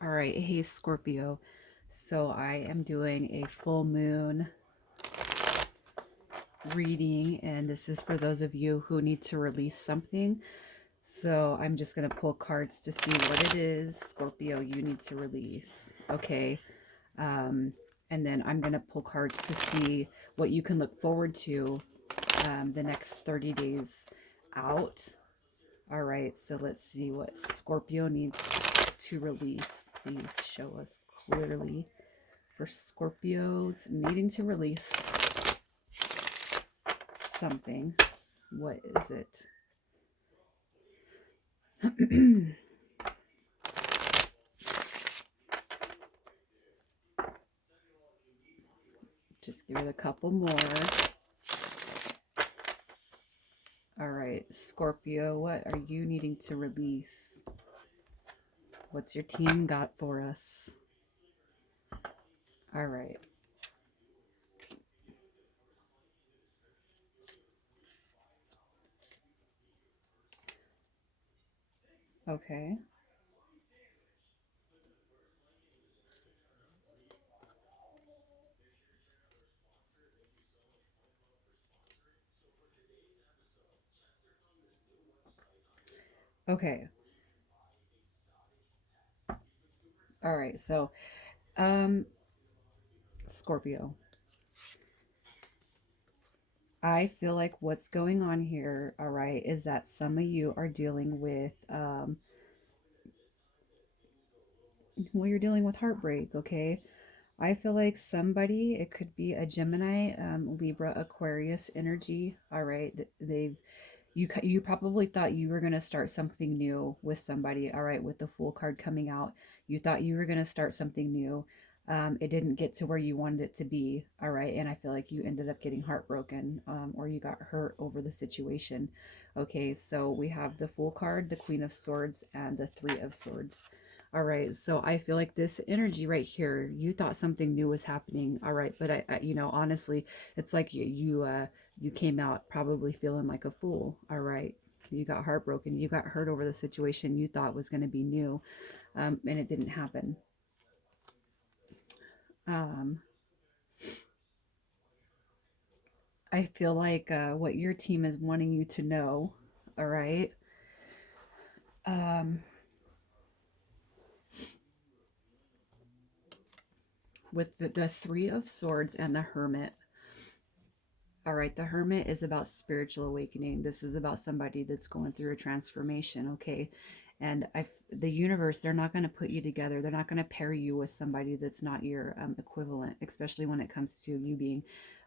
All right, hey Scorpio. So I am doing a full moon reading, and this is for those of you who need to release something. So I'm just going to pull cards to see what it is, Scorpio, you need to release. Okay. Um, and then I'm going to pull cards to see what you can look forward to the next 30 days out. All right, so let's see what Scorpio needs to release. Please show us clearly for Scorpios needing to release something. What is it? Just give it a couple more. All right, Scorpio, what are you needing to release? What's your team got for us? All right. Okay. Okay. All right. So, Scorpio, I feel like what's going on here, all right, is that some of you are dealing with, well, you're dealing with heartbreak, okay? I feel like somebody, it could be a Gemini, Libra, Aquarius energy, all right? You probably thought you were going to start something new with somebody, all right, with the Fool card coming out. You thought you were going to start something new. It didn't get to where you wanted it to be, all right? And I feel like you ended up getting heartbroken, or you got hurt over the situation. Okay, so we have the Fool card, the Queen of Swords, and the Three of Swords. All right, so I feel like this energy right here, you thought something new was happening, all right, but honestly, it's like you came out probably feeling like a fool, all right. You got heartbroken, you got hurt over the situation you thought was going to be new, and it didn't happen. um, I feel like what your team is wanting you to know, all right, um, with the Three of Swords and the Hermit. All right, the Hermit is about spiritual awakening. This is about somebody that's going through a transformation, okay? And the universe, they're not going to put you together. They're not going to pair you with somebody that's not your equivalent, especially when it comes to you being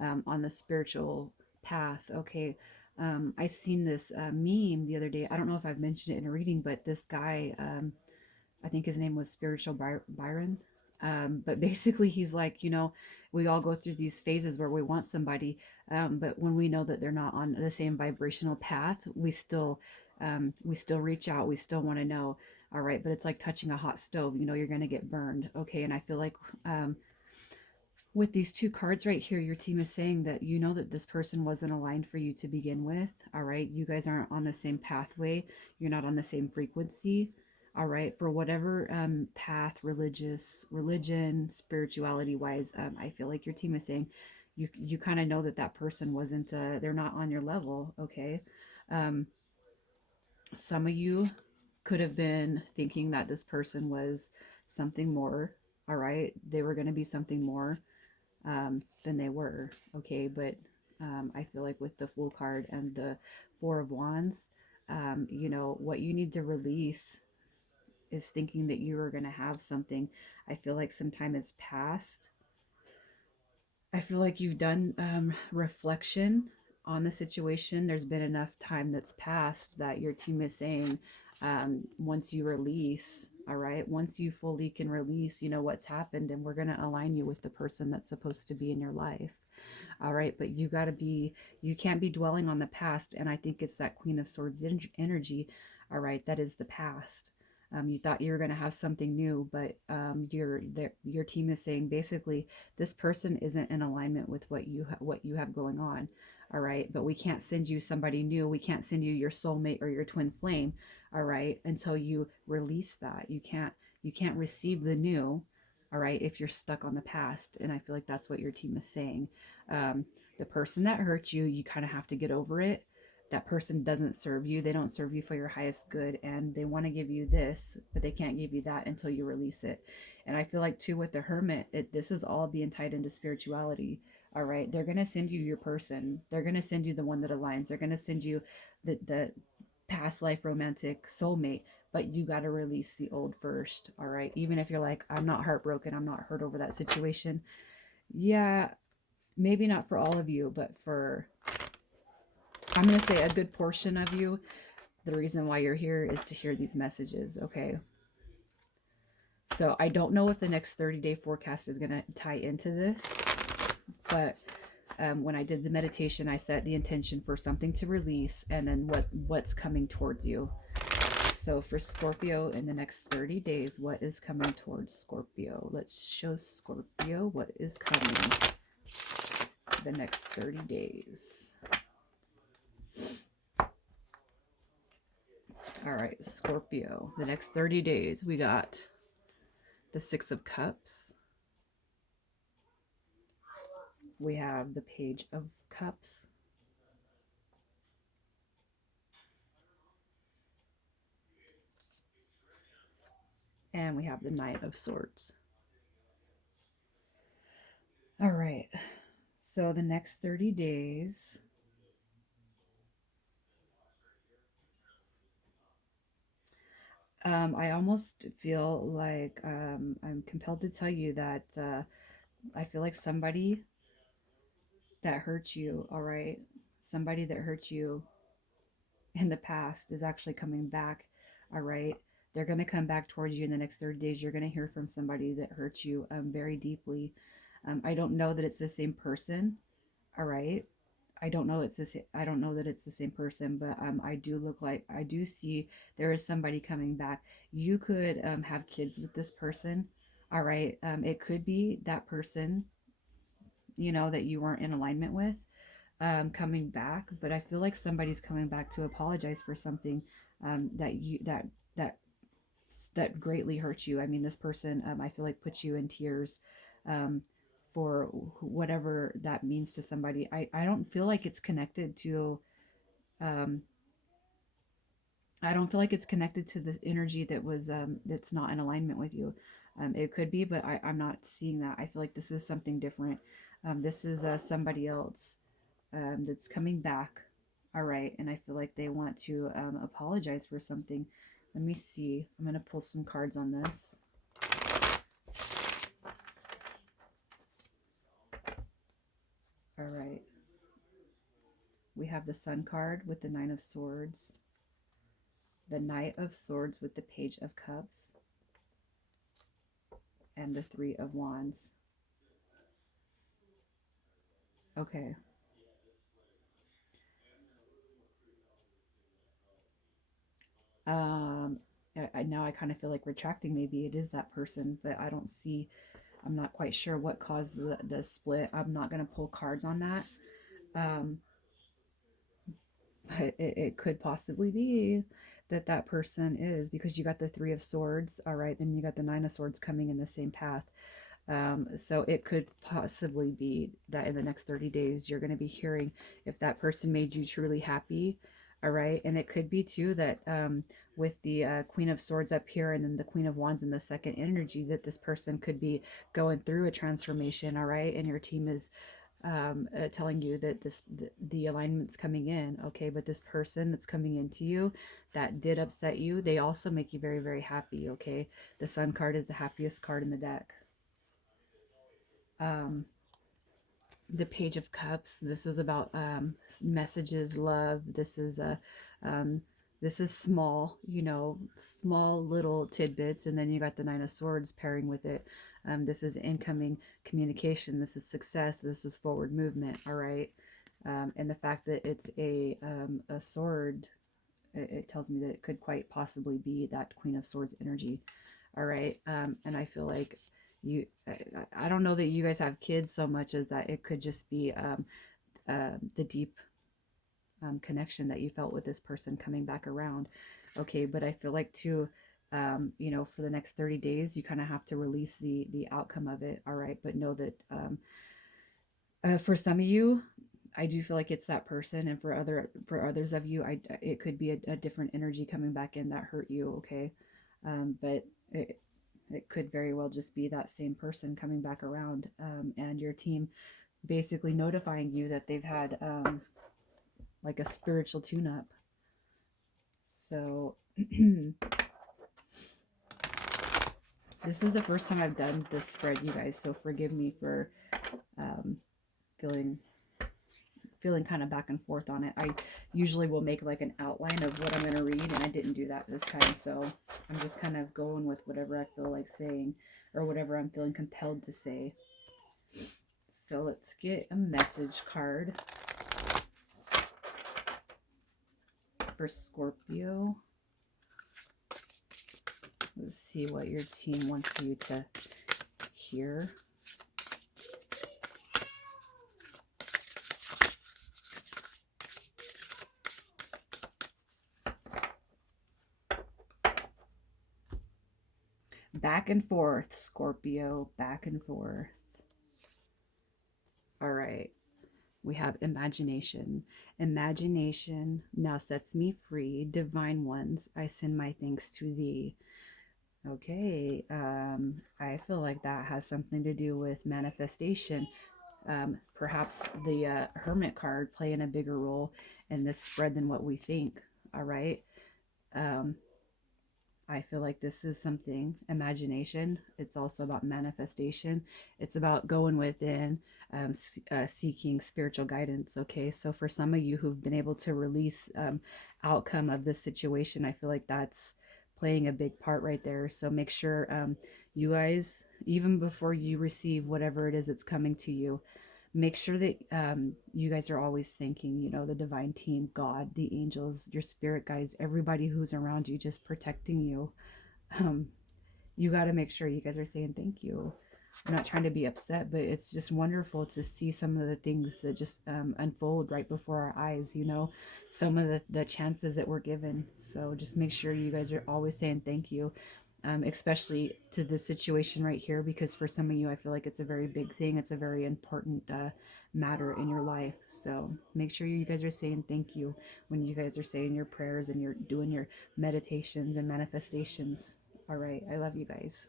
on the spiritual path, okay? I seen this meme the other day. I don't know if I've mentioned it in a reading, but this guy, I think his name was Spiritual Byron. But basically, he's like, we all go through these phases where we want somebody, but when we know that they're not on the same vibrational path, we still reach out. We still want to know. All right, but it's like touching a hot stove. You're going to get burned. Okay, and I feel like with these two cards right here, your team is saying that you know that this person wasn't aligned for you to begin with. All right. You guys aren't on the same pathway. You're not on the same frequency. All right. For whatever path, religion, spirituality wise, I feel like your team is saying you kind of know that that person wasn't, they're not on your level. Okay. Um, some of you could have been thinking that this person was something more. All right. They were going to be something more than they were. Okay, but I feel like with the Fool card and the Four of Wands, what you need to release is thinking that you are going to have something. I feel like some time has passed. I feel like you've done reflection on the situation. There's been enough time that's passed that your team is saying, once you release, all right, once you fully can release, what's happened, and we're going to align you with the person that's supposed to be in your life. All right, but you can't be dwelling on the past. And I think it's that Queen of Swords energy. All right, that is the past. You thought you were going to have something new, but your team is saying basically this person isn't in alignment with what you have going on. All right, but we can't send you somebody new. We can't send you your soulmate or your twin flame. All right, until you release that. You can't receive the new, all right, if you're stuck on the past. And I feel like that's what your team is saying. The person that hurt you, you kind of have to get over it. That person doesn't serve you. They don't serve you for your highest good. And they want to give you this, but they can't give you that until you release it. And I feel like, too, with the hermit, this is all being tied into spirituality. All right. They're going to send you your person. They're going to send you the one that aligns. They're going to send you the past life romantic soulmate, but you got to release the old first. All right. Even if you're like, I'm not heartbroken, I'm not hurt over that situation. Yeah, maybe not for all of you, but for, I'm going to say, a good portion of you. The reason why you're here is to hear these messages. Okay. So I don't know if the next 30-day forecast is going to tie into this, but when I did the meditation, I set the intention for something to release, and then what's coming towards you. So for Scorpio in the next 30 days, what is coming towards Scorpio? Let's show Scorpio what is coming the next 30 days. All right, Scorpio, the next 30 days, we got the Six of Cups. We have the Page of Cups. And we have the Knight of Swords. All right. So the next 30 days, I almost feel like I'm compelled to tell you that I feel like somebody that hurt you, all right, somebody that hurt you in the past is actually coming back, all right? They're going to come back towards you in the next 30 days. You're going to hear from somebody that hurt you very deeply. I don't know that it's the same person, all right? I don't know I don't know that it's the same person, but I do see there is somebody coming back. You could have kids with this person, all right? It could be that person, that you weren't in alignment with, coming back. But I feel like somebody's coming back to apologize for something that that greatly hurt you. I mean, this person, I feel like, put you in tears. For whatever that means to somebody. I don't feel like it's connected to I don't feel like it's connected to the energy that was that's not in alignment with you. It could be, but I'm not seeing that. I feel like this is something different. This is somebody else that's coming back. All right. And I feel like they want to apologize for something. Let me see. I'm going to pull some cards on this. All right. We have the Sun card with the Nine of Swords, the Knight of Swords with the Page of Cups, and the Three of Wands. Okay. Now I kind of feel like retracting. Maybe it is that person, but I'm not quite sure what caused the split. I'm not going to pull cards on that. Um, but it could possibly be that person is, because you got the Three of Swords. All right. Then you got the Nine of Swords coming in the same path. So it could possibly be that in the next 30 days, you're going to be hearing if that person made you truly happy. All right. And it could be too that with the Queen of Swords up here and then the Queen of Wands in the second energy, that this person could be going through a transformation. All right. And your team is telling you that the alignment's coming in. Okay. But this person that's coming into you that did upset you, they also make you very, very happy. Okay. The Sun card is the happiest card in the deck. The Page of Cups, this is about messages, love. This is small, small little tidbits. And then you got the Nine of Swords pairing with it. This is incoming communication. This is success. This is forward movement. All right. And the fact that it's a sword, it tells me that it could quite possibly be that Queen of Swords energy. All right. And I feel like I don't know that you guys have kids so much as that it could just be the deep connection that you felt with this person coming back around. Okay. But I feel like too, you know, for the next 30 days, you kind of have to release the outcome of it. All right. But know that for some of you, I do feel like it's that person, and for others of you, it could be a different energy coming back in that hurt you. Okay. But it could very well just be that same person coming back around, and your team basically notifying you that they've had like a spiritual tune-up. So this is the first time I've done this spread, you guys, so forgive me for feeling kind of back and forth on it. I usually will make like an outline of what I'm going to read, and I didn't do that this time, so I'm just kind of going with whatever I feel like saying, or whatever I'm feeling compelled to say. So let's get a message card for Scorpio. Let's see what your team wants you to hear. Back and forth, Scorpio, back and forth. All right. We have imagination. Imagination now sets me free. Divine ones, I send my thanks to thee. Okay. I feel like that has something to do with manifestation. Perhaps the Hermit card playing a bigger role in this spread than what we think. All right. I feel like this is something, imagination. It's also about manifestation. It's about going within, seeking spiritual guidance. Okay. So for some of you who've been able to release outcome of this situation, I feel like that's playing a big part right there. So make sure you guys, even before you receive whatever it is that's coming to you, make sure that you guys are always thanking, you know, the divine team, God, the angels, your spirit guides, everybody who's around you, just protecting you. You got to make sure you guys are saying thank you. I'm not trying to be upset, but it's just wonderful to see some of the things that just unfold right before our eyes, you know, some of the chances that we're given. So just make sure you guys are always saying thank you. Especially to this situation right here, because for some of you, I feel like it's a very big thing. It's a very important matter in your life. So make sure you guys are saying thank you when you guys are saying your prayers and you're doing your meditations and manifestations. All right. I love you guys.